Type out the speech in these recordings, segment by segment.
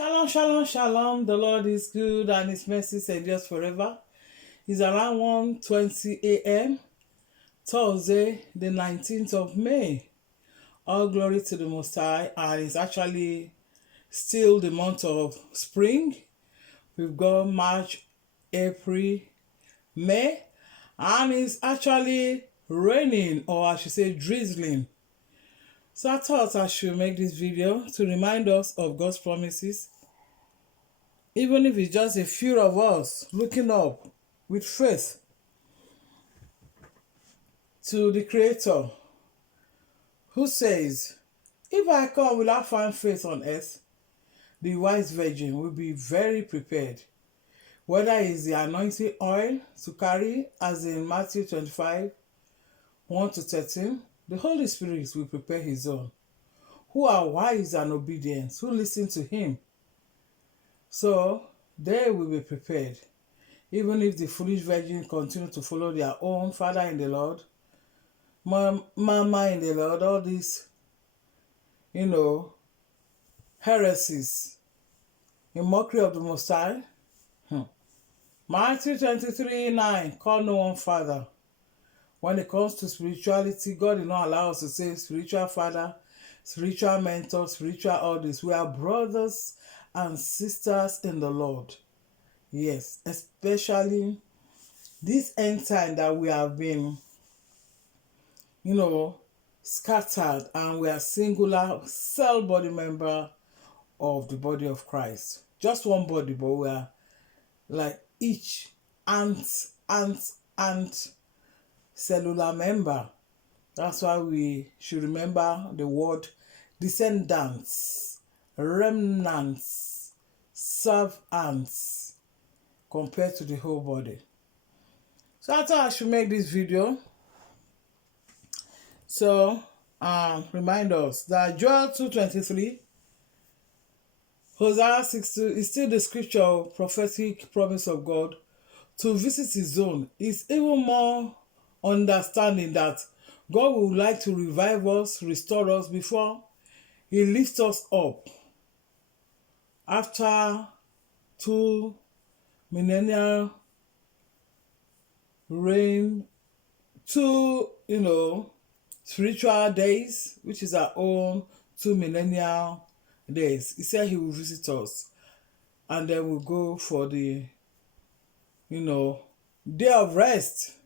Shalom, shalom, shalom. The Lord is good and his mercy endures forever. It's around 1:20 a.m. Thursday, the 19th of May. All glory to the Most High, and it's actually still the month of spring. We've got March, April, May, and it's actually raining, or I should say drizzling. So I thought I should make this video to remind us of God's promises, even if it's just a few of us looking up with faith to the Creator, who says, "If I come, will I find faith on earth?" The wise virgin will be very prepared. Whether it's the anointing oil to carry, as in Matthew 25, 1 to 13, the Holy Spirit will prepare his own, who are wise and obedient, who listen to him. So they will be prepared. Even if the foolish virgin continue to follow their own father in the Lord, mama in the Lord, all these, heresies in mockery of the Most High. Matthew 23:9, call no one father. When it comes to spirituality, God did not allow us to say spiritual father, spiritual mentor, spiritual all this. We are brothers and sisters in the Lord. Yes, especially this end time that we have been, scattered, and we are singular cell body member of the body of Christ. Just one body, but we are like each ant cellular member. That's why we should remember the word descendants, remnants, servants, compared to the whole body. So I thought I should make this video. So remind us that Joel 2:23, Hosea 6:2 is still the scripture prophetic promise of God to visit his own. It's even more understanding that God would like to revive us, restore us before he lifts us up after 2 millennial reign, 2 spiritual days, which is our own 2 millennial days. He said he will visit us, and then we'll go for the day of rest,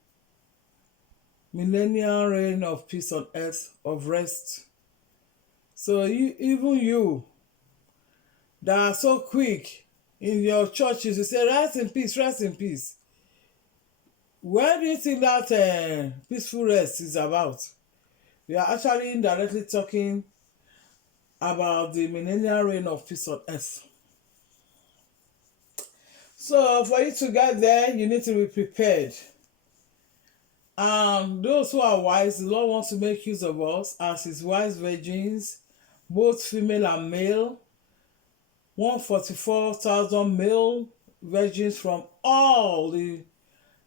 millennial reign of peace on earth, of rest. So even you that are so quick in your churches to say rest in peace, rest in peace, where do you think that peaceful rest is about? We are actually indirectly talking about the millennial reign of peace on earth. So for you to get there, you need to be prepared. Those who are wise, the Lord wants to make use of us as his wise virgins, both female and male. 144,000 male virgins from all the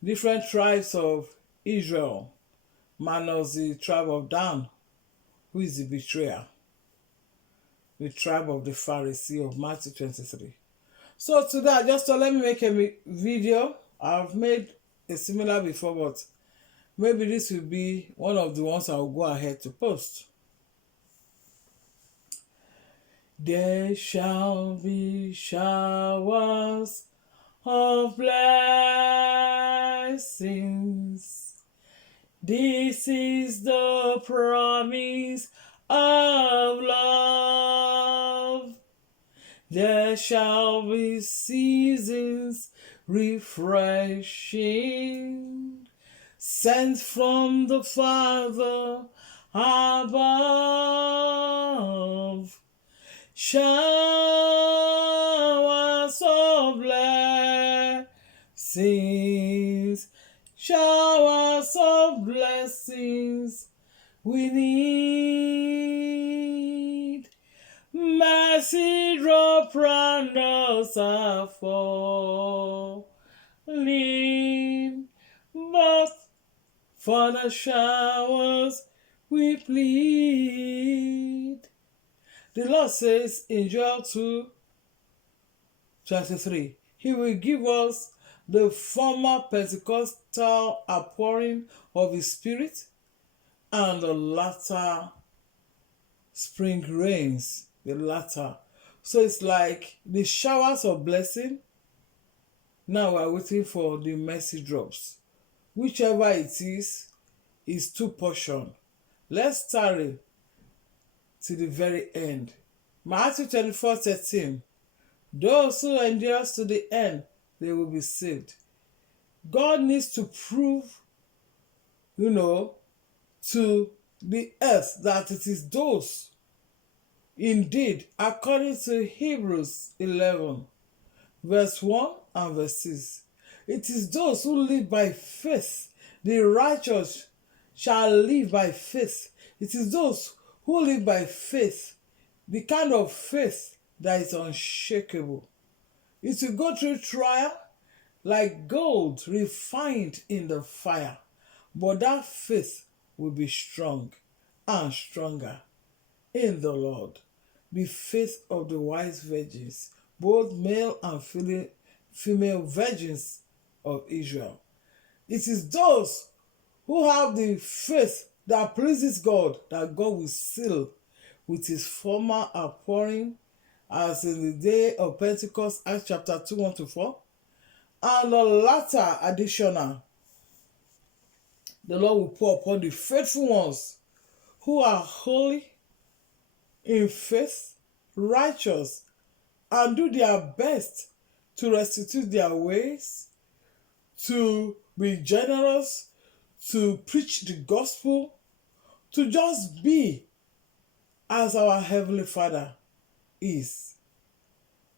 different tribes of Israel, minus the tribe of Dan, who is the betrayer, the tribe of the Pharisee of Matthew 23. So today, just to let me make a video. I've made a similar before, but maybe this will be one of the ones I'll go ahead to post. There shall be showers of blessings. This is the promise of love. There shall be seasons refreshing, sent from the Father above. Showers of blessings, showers of blessings we need. Mercy drop round us are falling, but for the showers we plead. The Lord says in Joel 2, 23. He will give us the former Pentecostal outpouring of his spirit and the latter spring rains, the latter. So it's like the showers of blessing. Now we're waiting for the mercy drops. Whichever it is two portion. Let's tarry to the very end. Matthew 24:13. Those who endure to the end, they will be saved. God needs to prove, to the earth that it is those, indeed, according to Hebrews 11, verse 1 and verse 6. It is those who live by faith. The righteous shall live by faith. It is those who live by faith, the kind of faith that is unshakable. It will go through trial like gold refined in the fire, but that faith will be strong and stronger in the Lord. The faith of the wise virgins, both male and female virgins of Israel. It is those who have the faith that pleases God that God will seal with his former outpouring, as in the day of Pentecost, Acts chapter 2, 1-4, and the latter additional, the Lord will pour upon the faithful ones who are holy in faith, righteous, and do their best to restitute their ways, to be generous, to preach the gospel, to just be as our Heavenly Father is,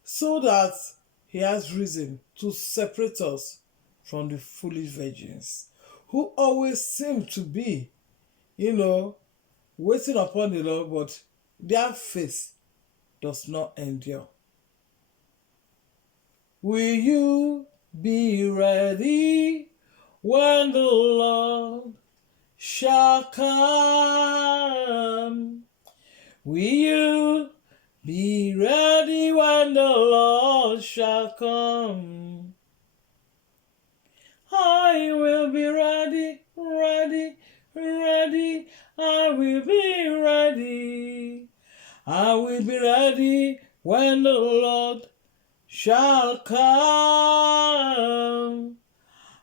so that he has reason to separate us from the foolish virgins who always seem to be, waiting upon the Lord, but their faith does not endure. Will you be ready when the Lord shall come? Will you be ready when the Lord shall come? I will be ready, ready, ready. I will be ready. I will be ready when the Lord shall come.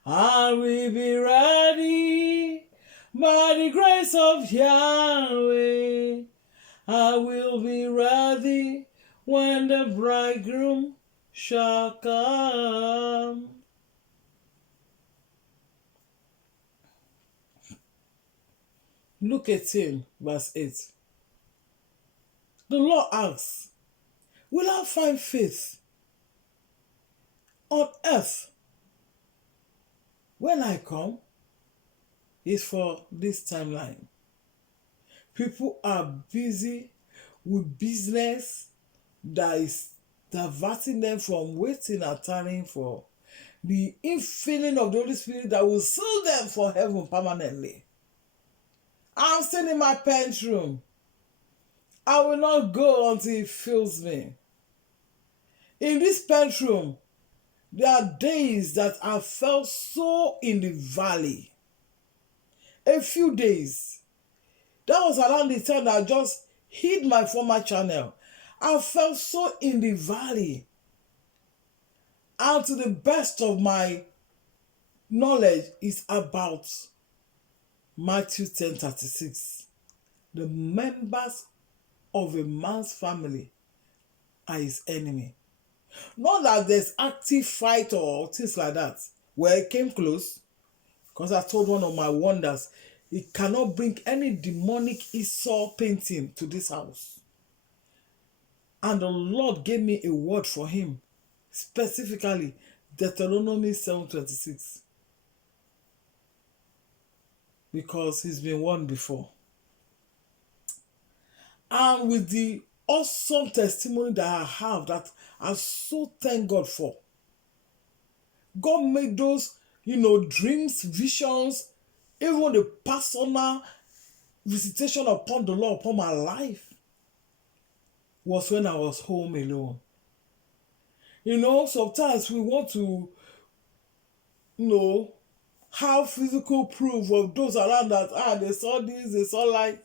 I will be ready by the grace of Yahweh. I will be ready when the bridegroom shall come. Luke 18, verse 8. The Lord asks, will I find faith on earth when I come? Is for this timeline. People are busy with business that is diverting them from waiting and tarrying for the infilling of the Holy Spirit that will seal them for heaven permanently. I'm still in my pent room. I will not go until it fills me. In this pent room, there are days that I felt so in the valley. A few days. That was around the time that I just hid my former channel. I felt so in the valley. And to the best of my knowledge is about Matthew 10:36. The members of a man's family are his enemy. Not that there's active fight or things like that. Well, it came close. Because I told one of my wonders, it cannot bring any demonic Esau painting to this house. And the Lord gave me a word for him, specifically Deuteronomy 7:26. Because he's been warned before. And with the awesome testimony that I have, that I so thank God for. God made those, dreams, visions, even the personal visitation upon the Lord, upon my life, was when I was home alone. Sometimes we want to, have physical proof of those around that, they saw this, they saw light.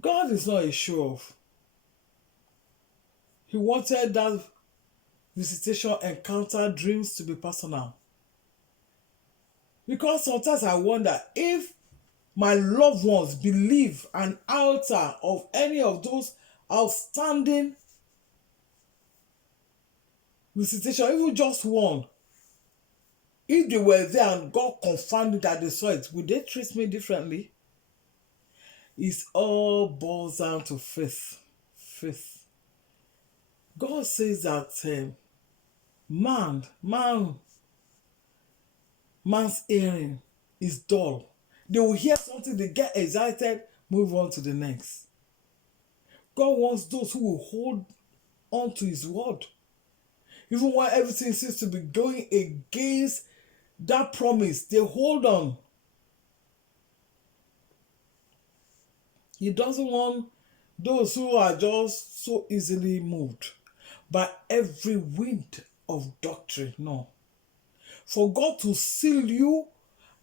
God is not a show off. He wanted that visitation, encounter, dreams to be personal. Because sometimes I wonder if my loved ones believe an altar of any of those outstanding visitation, even just one, if they were there and God confirmed that they saw it, would they treat me differently? It all boils down to faith. Faith. God says that man's hearing is dull. They will hear something, they get excited, move on to the next. God wants those who will hold on to his word. Even when everything seems to be going against that promise, they hold on. He doesn't want those who are just so easily moved by every wind of doctrine. No. For God to seal you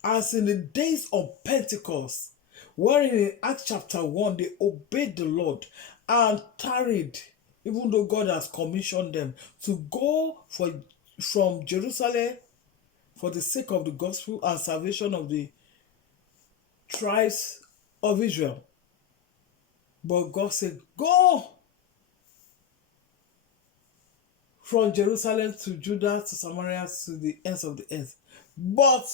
as in the days of Pentecost, wherein in Acts chapter 1 they obeyed the Lord and tarried, even though God has commissioned them to go from Jerusalem for the sake of the gospel and salvation of the tribes of Israel. But God said, go from Jerusalem to Judah to Samaria to the ends of the earth. But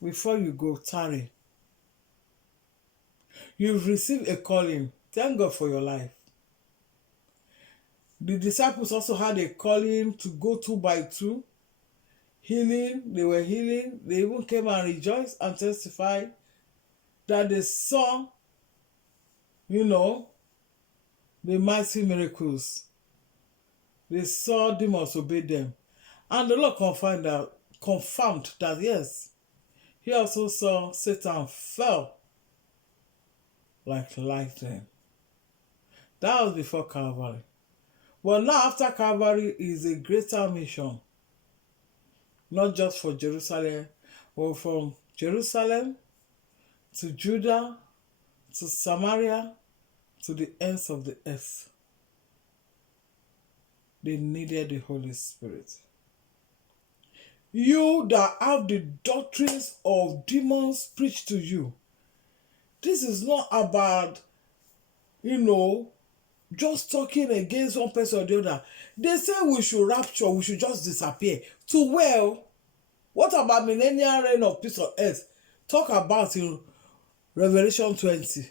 before you go, tarry. You've received a calling. Thank God for your life. The disciples also had a calling to go 2 by 2. Healing, they were healing. They even came and rejoiced and testified that they saw, the mighty miracles. They saw demons obey them. And the Lord confirmed that yes, he also saw Satan fell like lightning. That was before Calvary. But now after Calvary is a greater mission. Not just for Jerusalem, but from Jerusalem to Judah, to Samaria, to the ends of the earth. They needed the Holy Spirit. You that have the doctrines of demons preached to you, this is not about, just talking against one person or the other. They say we should rapture, we should just disappear. What about millennial reign of peace on earth? Talk about in Revelation 20,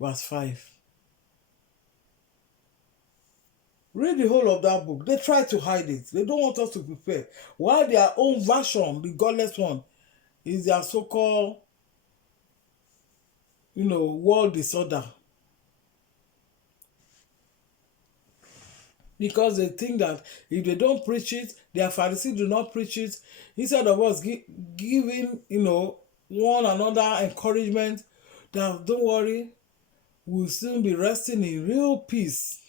verse 5. Read the whole of that book. They try to hide it. They don't want us to prepare. While their own version, the godless one, is their so-called, world disorder. Because they think that if they don't preach it, their Pharisees do not preach it, instead of us giving, one another encouragement that don't worry, we'll soon be resting in real peace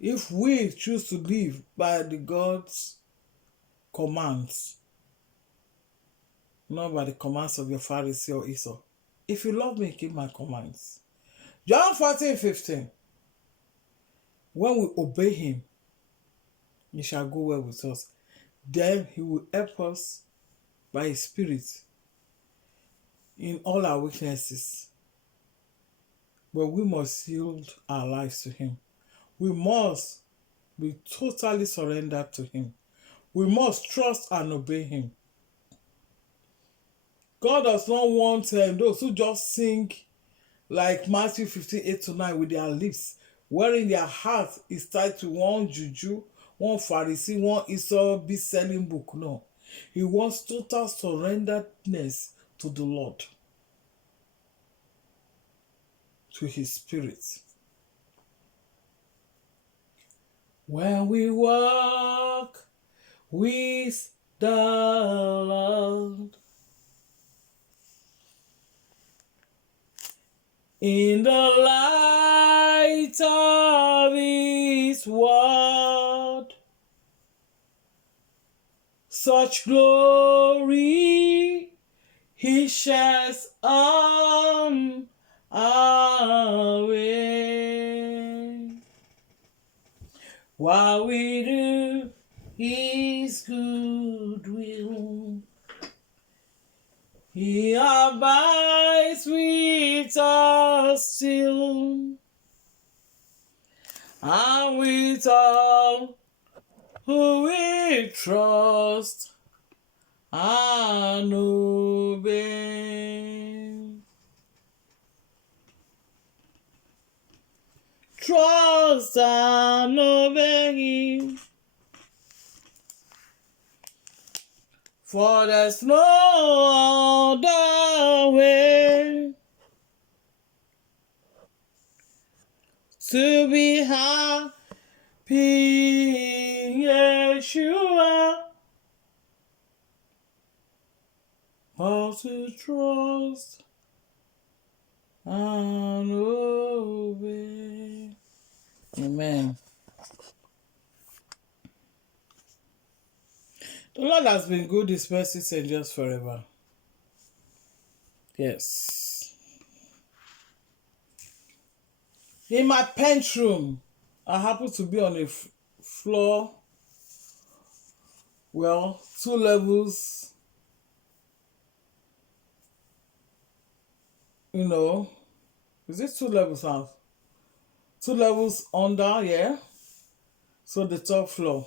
if we choose to live by the God's commands, not by the commands of your Pharisee or Esau. If you love me, keep my commands. John 14:15. When we obey him, he shall go well with us. Then he will help us by his Spirit in all our weaknesses. But we must yield our lives to him. We must be totally surrendered to him. We must trust and obey him. God does not want those who just sing like Matthew 15:8-9 with their lips, wherein their heart is tied to one juju, one Pharisee, one Esau selling book. No. He wants total surrenderedness to the Lord, to his Spirit. When we walk with the Lord in the light of Such glory he shares on our way. While we do his good will, he abides with us still, and with all who we trust and obey. Trust and obey him, for there's no other way to be happy in Yeshua, but to trust and obey. Amen. The Lord has been good, his mercy endures forever. Yes. In my pantry room, I happen to be on a floor, well, 2 levels, is it 2 levels now? 2 levels under, yeah? So the top floor.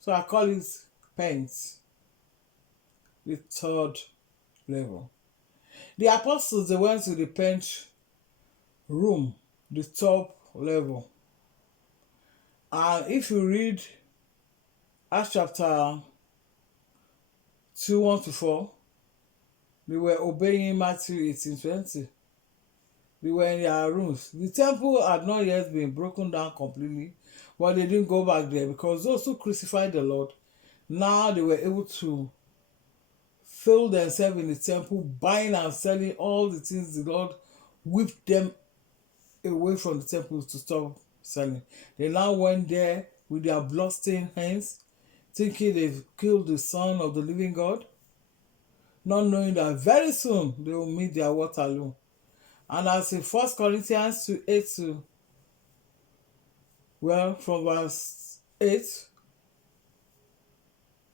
So I call it pens, the 3rd level. The apostles, they went to the pantry room, the top level. And if you read Acts chapter 2, 1-4, they were obeying Matthew 18:20. They were in their rooms. The temple had not yet been broken down completely, but they didn't go back there because those who crucified the Lord, now they were able to fill themselves in the temple, buying and selling all the things the Lord whipped them away from the temple to stop selling. They now went there with their bloodstained hands, thinking they've killed the Son of the living God, not knowing that very soon they will meet their Waterloo. And as in 1 Corinthians 2:8, from verse 8,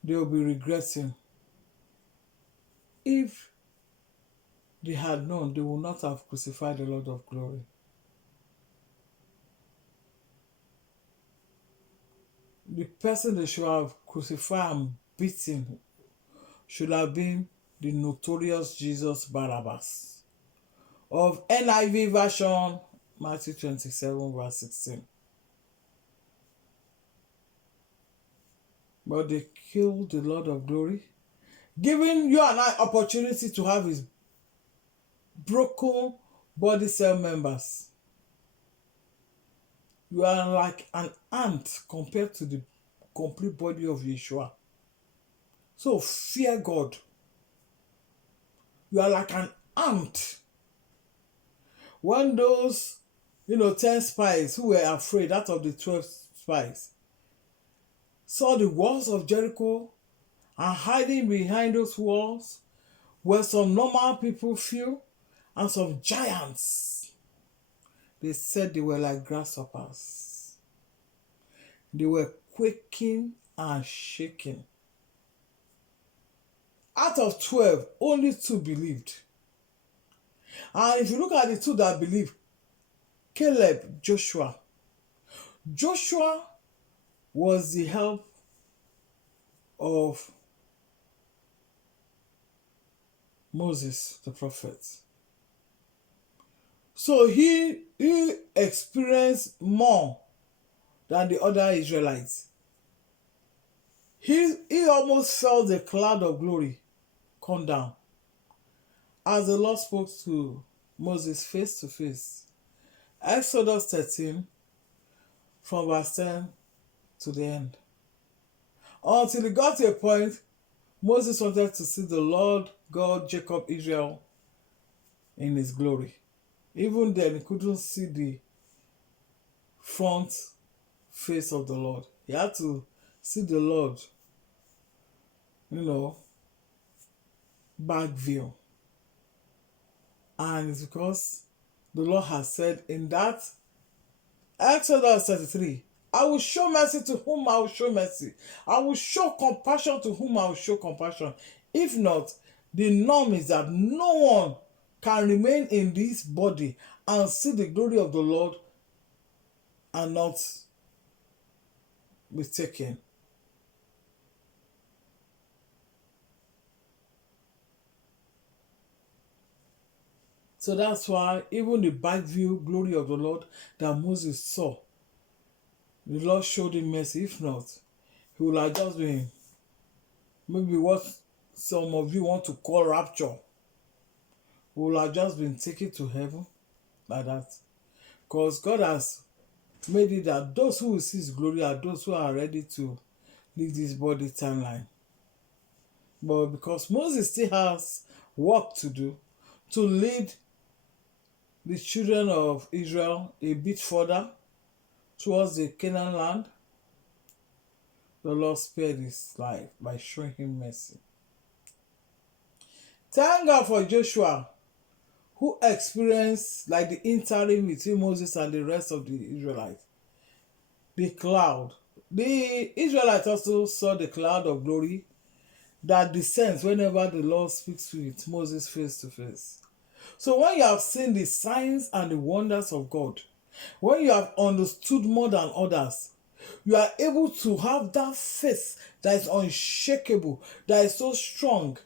they will be regretting. If they had known, they would not have crucified the Lord of glory. The person they should have crucified and beaten should have been the notorious Jesus Barabbas. Of NIV version, Matthew 27, verse 16. But they killed the Lord of glory, giving you and I opportunity to have his broken body cell members. You are like an ant compared to the complete body of Yeshua. So fear God. You are like an ant. When those, 10 spies who were afraid out of the 12 spies saw the walls of Jericho, and hiding behind those walls were some normal people few and some giants. They said they were like grasshoppers. They were quaking and shaking. Out of 12, only 2 believed. And if you look at the 2 that believed, Caleb, Joshua was the help of Moses, the prophet. So he experienced more than the other Israelites. He almost felt the cloud of glory come down as the Lord spoke to Moses face to face. Exodus 13, from verse 10 to the end. Until it got to a point, Moses wanted to see the Lord God, Jacob, Israel in his glory. Even then, he couldn't see the front face of the Lord. He had to see the Lord you know, back view. And it's because the Lord has said in that Exodus 33, I will show mercy to whom I will show mercy. I will show compassion to whom I will show compassion. If not, the norm is that no one can remain in this body and see the glory of the Lord and not be taken. So that's why even the back view glory of the Lord that Moses saw, the Lord showed him mercy. If not, he would have just been maybe what some of you want to call rapture. He would have just been taken to heaven like that. Because God has made it that those who will see his glory are those who are ready to leave this body timeline. But because Moses still has work to do to lead the children of Israel a bit further towards the Canaan land, the Lord spared his life by showing him mercy. Thank God for Joshua, who experienced like the interim between Moses and the rest of the Israelites. The cloud. The Israelites also saw the cloud of glory that descends whenever the Lord speaks with Moses face to face. So when you have seen the signs and the wonders of God, when you have understood more than others, you are able to have that faith that is unshakable, that is so strong.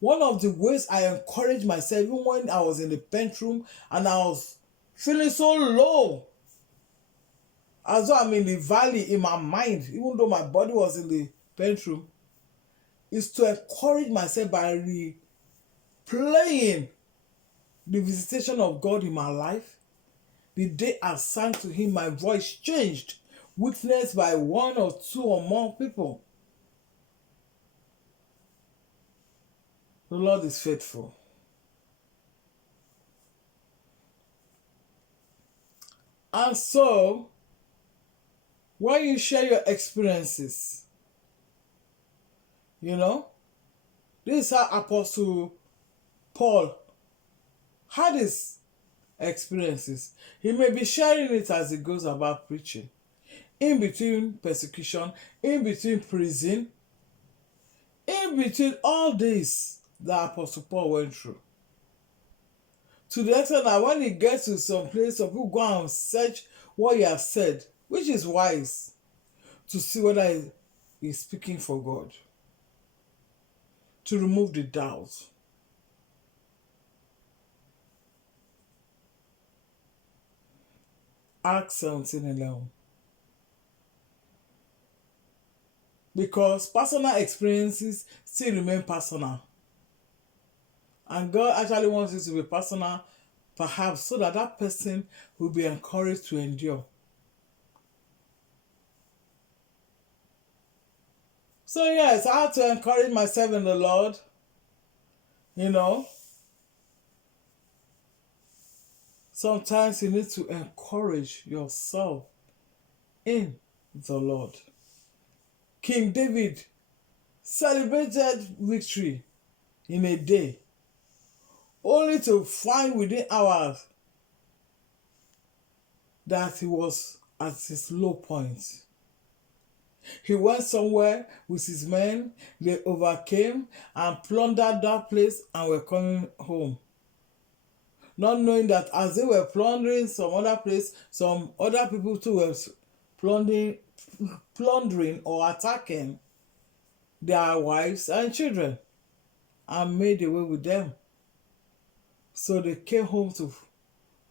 One of the ways I encouraged myself, even when I was in the bedroom and I was feeling so low, as though I'm in the valley in my mind, even though my body was in the bedroom, is to encourage myself by replaying the visitation of God in my life. The day I sang to him, my voice changed, witnessed by one or two or more people. The Lord is faithful. And so, when you share your experiences, this is how Apostle Paul had his experiences. He may be sharing it as he goes about preaching. In between persecution, in between prison, in between all this that Apostle Paul went through. To the extent that when he gets to some place, some people go and search what he has said, which is wise, to see whether he's speaking for God. To remove the doubt. Acts 17:11. Because personal experiences still remain personal. And God actually wants it to be personal, perhaps, so that that person will be encouraged to endure. So yes, I have to encourage myself in the Lord. Sometimes you need to encourage yourself in the Lord. King David celebrated victory in a day, only to find within hours that he was at his low point. He went somewhere with his men, they overcame and plundered that place and were coming home. Not knowing that as they were plundering some other place, some other people too were plundering or attacking their wives and children and made away with them. So they came home to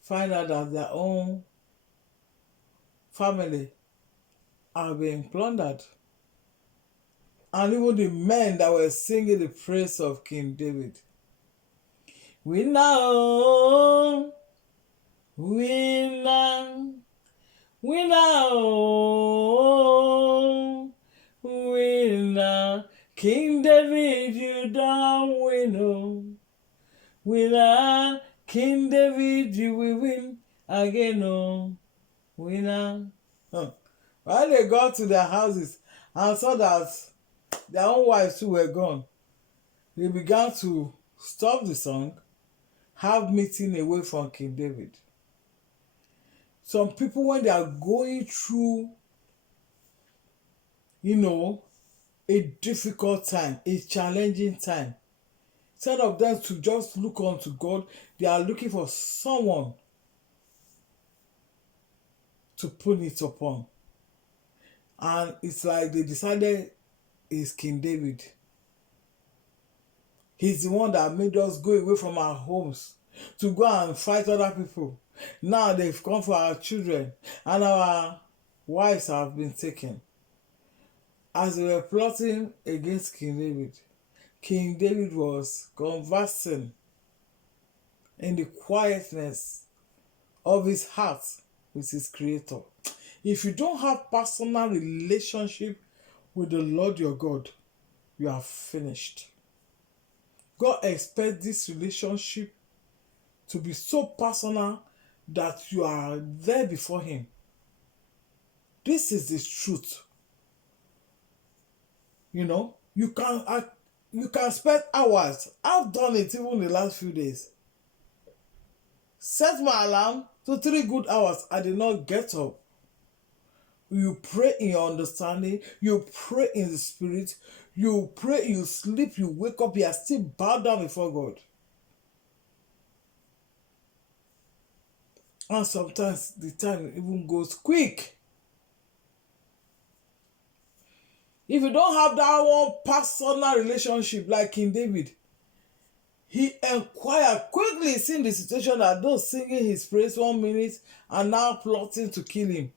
find out that their own family are being plundered. And even the men that were singing the praise of King David. We know, King David, you don't win, winner, King David, you will win again, winner. When they got to their houses and saw that their own wives too were gone. They began to stop the song, have meeting away from King David. Some people, when they are going through, you know, a difficult time, a challenging time, instead of them to just look unto God, they are looking for someone to put it upon. And it's like they decided it's King David. He's the one that made us go away from our homes to go and fight other people. Now they've come for our children, and our wives have been taken. As they were plotting against King David was conversing in the quietness of his heart with his Creator. If you don't have personal relationship with the Lord your God, you are finished. God expects this relationship to be so personal that you are there before Him. This is the truth. You know, you can spend hours. I've done it even the last few days. Set my alarm to 3 good hours. I did not get up. You pray in your understanding. You pray in the spirit. You pray, you sleep, you wake up. You are still bowed down before God. And sometimes the time even goes quick. If you don't have that one personal relationship like King David, he inquired quickly, seeing the situation that those singing his praise 1 minute and now plotting to kill him.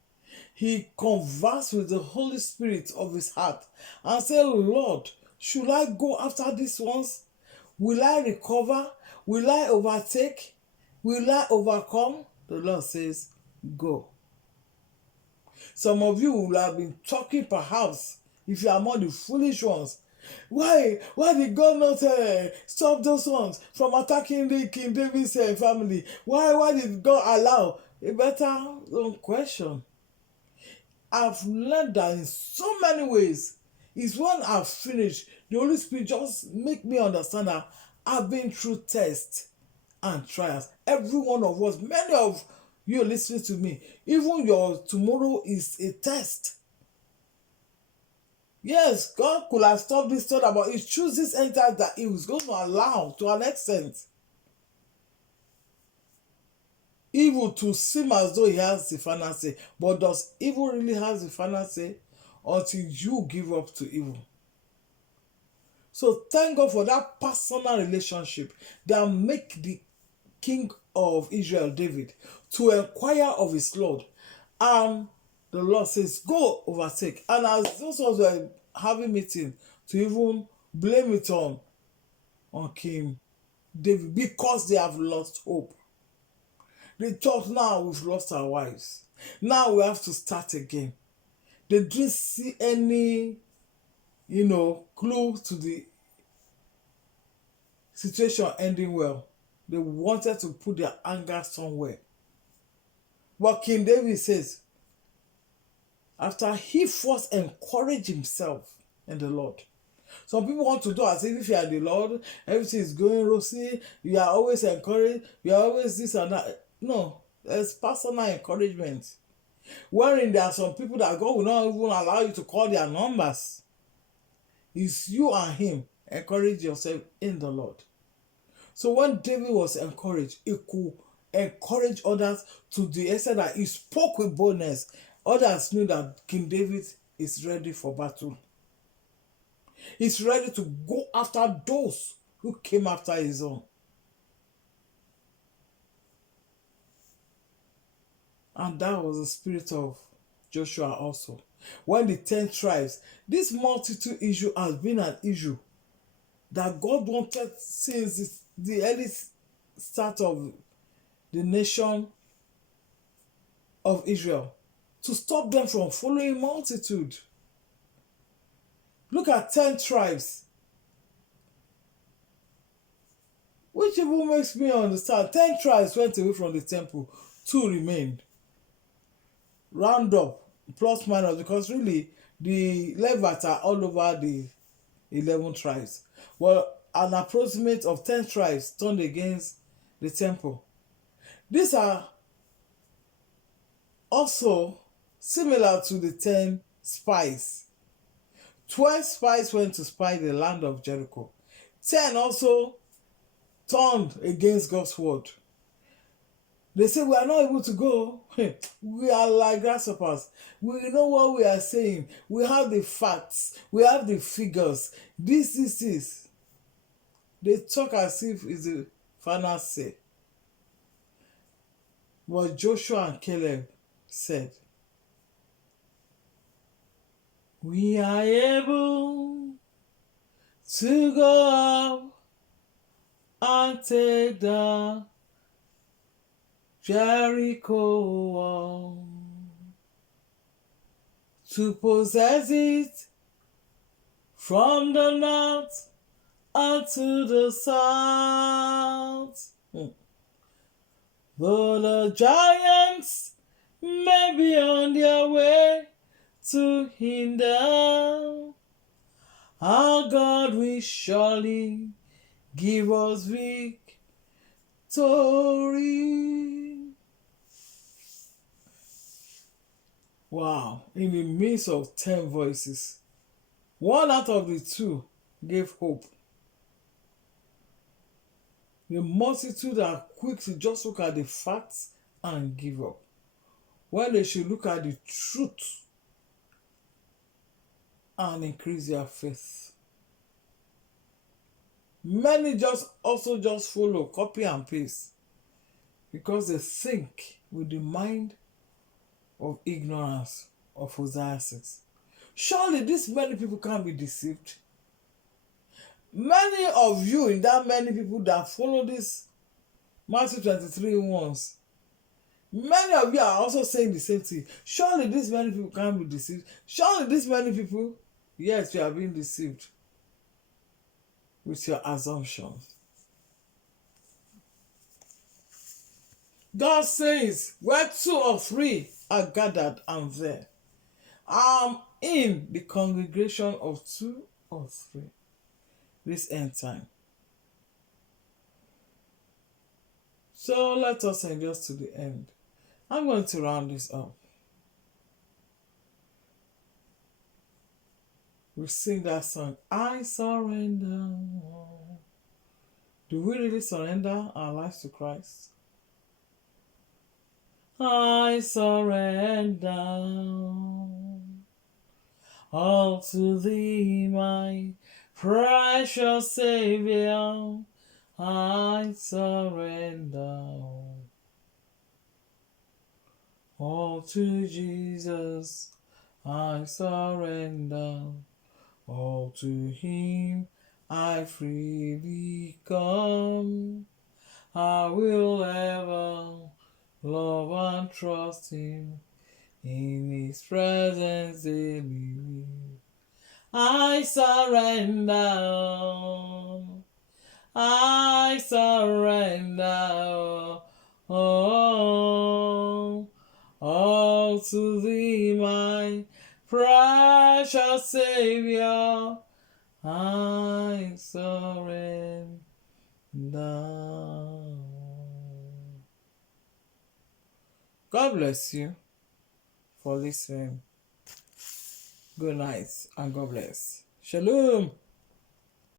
He conversed with the Holy Spirit of his heart and said, Lord, should I go after these ones? Will I recover? Will I overtake? Will I overcome? The Lord says, go. Some of you will have been talking perhaps, if you are among the foolish ones, why did God not stop those ones from attacking the King David's family? Why did God allow? A better question. I've learned that in so many ways. It's when I've finished, the Holy Spirit just make me understand that I've been through tests and trials. Every one of us, many of you listening to me, even your tomorrow is a test. Yes, God could have stopped this thought, but He chooses entire that He was going to allow to an extent. Evil to seem as though He has the final say, but does evil really have the final say? Until you give up to evil. So thank God for that personal relationship that make the King of Israel, David, to inquire of his Lord. And the Lord says, go overtake. And as those ones were having meeting, to even blame it on King David, because they have lost hope. They thought, now we've lost our wives. Now we have to start again. They didn't see any, clue to the situation ending well. They wanted to put their anger somewhere. But King David says, after he first encouraged himself in the Lord. Some people want to do as if you are the Lord, everything is going rosy, you are always encouraged, you are always this and that. No, there's personal encouragement. Wherein there are some people that God will not even allow you to call their numbers. It's you and Him. Encourage yourself in the Lord. So when David was encouraged, he could encourage others to the extent that he spoke with boldness. Others knew that King David is ready for battle. He's ready to go after those who came after his own. And that was the spirit of Joshua also. When the 10 tribes, this multitude issue has been an issue that God wanted since the early start of the nation of Israel, to stop them from following multitude. Look at 10 tribes. Which even makes me understand. 10 tribes went away from the temple. 2 remained. Round up, plus minus, because really the Levites are all over the 11 tribes. Well, an approximate of 10 tribes turned against the temple. These are also similar to the 10 spies. 12 spies went to spy the land of Jericho. 10 also turned against God's word. They say we are not able to go. We are like grasshoppers. We know what we are saying. We have the facts. We have the figures. This is. They talk as if it's the final say. But Joshua and Caleb said, we are able to go up and take the Jericho wall, to possess it from the north and to the south. Though the giants may be on their way to hinder, our God will surely give us victory. Wow, in the midst of 10 voices, one out of the two gave hope. The multitude are quick to just look at the facts and give up, when they should look at the truth and increase their faith. Many just follow, copy and paste, because they think with the mind of ignorance of Hosea 6. Surely these many people can't be deceived. Many of you in that many people that follow this Matthew 23 ones, many of you are also saying the same thing. Surely these many people can't be deceived. Surely these many people, yes, you are being deceived with your assumptions. God says, where 2 or 3 are gathered, I'm there. I'm in the congregation of 2 or 3 this end time. So let us endure to the end. I'm going to round this up. We sing that song, I surrender. Do we really surrender our lives to Christ? I surrender all to thee, my precious Savior. I surrender all to Jesus. I surrender all to him. I freely come. I will ever love and trust him, in his presence daily. I surrender. I surrender all to thee, my precious Savior. I surrender. God bless you for listening. Good night and God bless. Shalom.